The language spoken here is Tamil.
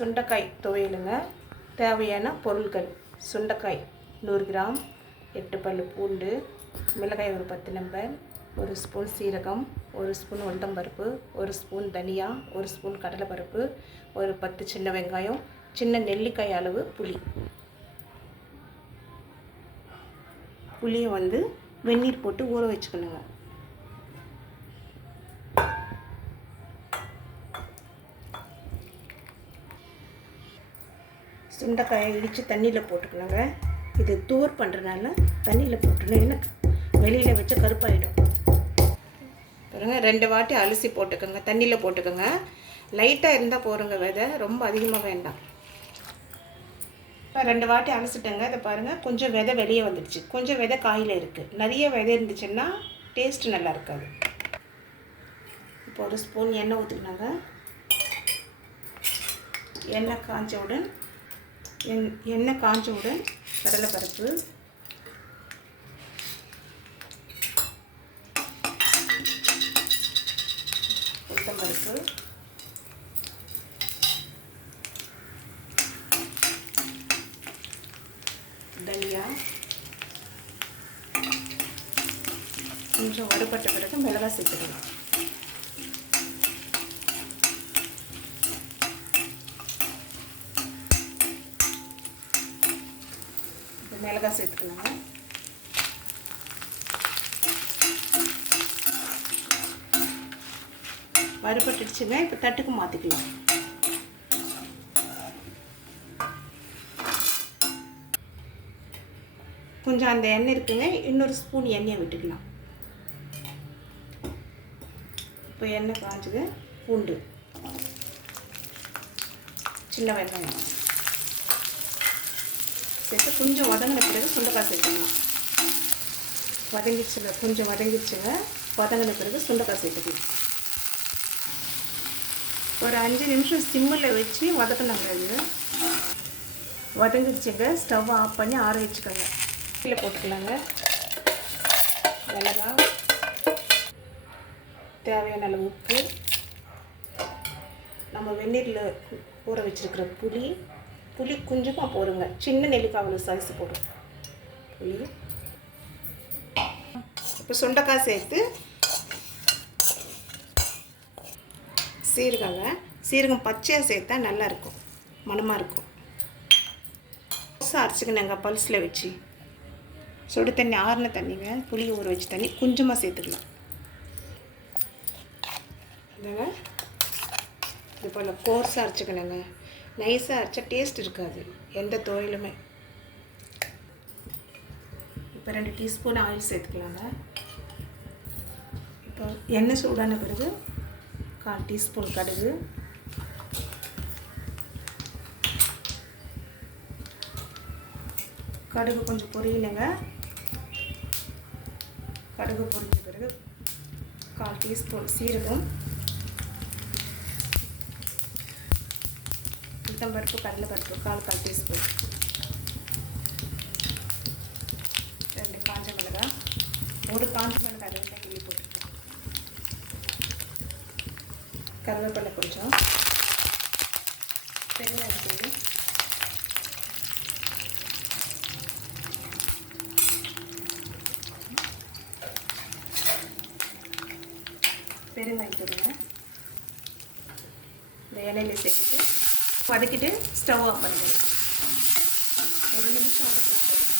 சுண்டைக்காய் துவையலுங்க. தேவையான பொருட்கள்: சுண்டைக்காய் 100 கிராம், 8 பல் பூண்டு, மிளகாய் ஒரு 10 நம்பர், 1 ஸ்பூன் சீரகம், 1 ஸ்பூன் உளுத்தம்பருப்பு, 1 ஸ்பூன் தனியா, 1 ஸ்பூன் கடலைப்பருப்பு, ஒரு 10 சின்ன வெங்காயம், சின்ன நெல்லிக்காய் அளவு புளி. புளியை வெந்நீர் போட்டு ஊற வச்சுக்கணுங்க. சுண்டைக்காயை இடித்து தண்ணியில் போட்டுக்கணுங்க. இது தூர் பண்ணுறதுனால தண்ணியில் போட்டுணும், ஏன்னா வெளியில் வச்ச கருப்பாயிடும். பாருங்க, 2 வாட்டி அலசி போட்டுக்கோங்க, தண்ணியில் போட்டுக்கோங்க. லைட்டாக இருந்தால் போகிறோங்க, விதை ரொம்ப அதிகமாக வேண்டாம். இப்போ 2 வாட்டி அலசிட்டேங்க. இதை பாருங்கள், கொஞ்சம் விதை வெளியே வந்துடுச்சு, கொஞ்சம் விதை காயில் இருக்குது. நிறைய விதை இருந்துச்சுன்னா டேஸ்ட்டு நல்லா இருக்காது. இப்போ 1 ஸ்பூன் எண்ணெய் ஊற்றிக்கணுங்க. எண்ணெய் காஞ்சவுடன் கடலைப்பருப்பு, உளுத்தம்பருப்பு, தனியா, கொஞ்சம் வறுபட்ட பிறகு மிளகாய் சேர்த்துக்கலாம். மிளகாய் சேர்த்துக்கணுங்க. வறுபட்டுடுச்சுங்க. இப்போ தட்டுக்கு மாற்றிக்கலாம். கொஞ்சம் அந்த எண்ணெய் இருக்குங்க, இன்னொரு ஸ்பூன் எண்ணெயை விட்டுக்கலாம். இப்போ எண்ணெய் காய்ச்சுங்க. பூண்டு, சின்ன வெங்காயம் சேர்த்து கொஞ்சம் வதங்கின பிறகு சுண்டைக்காய் சேர்த்துக்கலாம். கொஞ்சம் வதங்கிடுச்சுங்க. வதங்கின பிறகு சுண்டைக்காய் சேர்த்துக்கலாம். ஒரு 5 நிமிஷம் சிம்மில் வச்சு வதக்கணுங்க. இது வதங்கிடுச்சுங்க. ஸ்டவ் ஆஃப் பண்ணி ஆற வச்சுக்கோங்க. கீழே போட்டுக்கலாங்க. மிளகாய், தேவையான அளவு உப்பு, நம்ம வெந்நீரில் ஊற வச்சுருக்கிற புளி கொஞ்சமாக போடுங்க. சின்ன நெல்லிக்காய் அவ்வளோ சைஸ் போடும் புளி. இப்போ சுண்டைக்காய் சேர்த்து சீரகம் பச்சையாக சேர்த்தா நல்லாயிருக்கும், மணமாக இருக்கும். அரைச்சிக்கணுங்க பல்ஸில் வச்சு. சுடு தண்ணி, ஆறின தண்ணிங்க, புளி ஊற வச்சு தண்ணி கொஞ்சமாக சேர்த்துக்கலாம். இதாங்க, இது போல் கோர்ஸாக அரைச்சிக்கணுங்க. நைஸாக அரைச்சா டேஸ்ட் இருக்காது எந்த துவையலுமே. இப்போ 2 டீஸ்பூன் ஆயில் சேர்த்துக்கலாங்க. இப்போ எண்ணெய் சூடான பிறகு 1/4 டீஸ்பூன் கடுகு, கொஞ்சம் பொரியலைங்க. கடுகு பொரிஞ்ச பிறகு 1/4 டீஸ்பூன் சீரகம், உளுத்தம்பருப்பு, கடலைப்பருப்பு 1/4 டீஸ்பூன், 2 காஞ்ச மிளகாய், 1 காஞ்ச மிளகாய் 2 கிள்ளி போட்டுருக்கேன். கருவேப்பிலை கொஞ்சம், பெருங்காயத்தூள், இந்த எண்ணெயில சேர்த்துட்டு வதக்கிட்டு ஸ்டவ் ஆஃப் பண்ணிடுங்க. 1 நிமிஷம் வதக்கினா போதும்.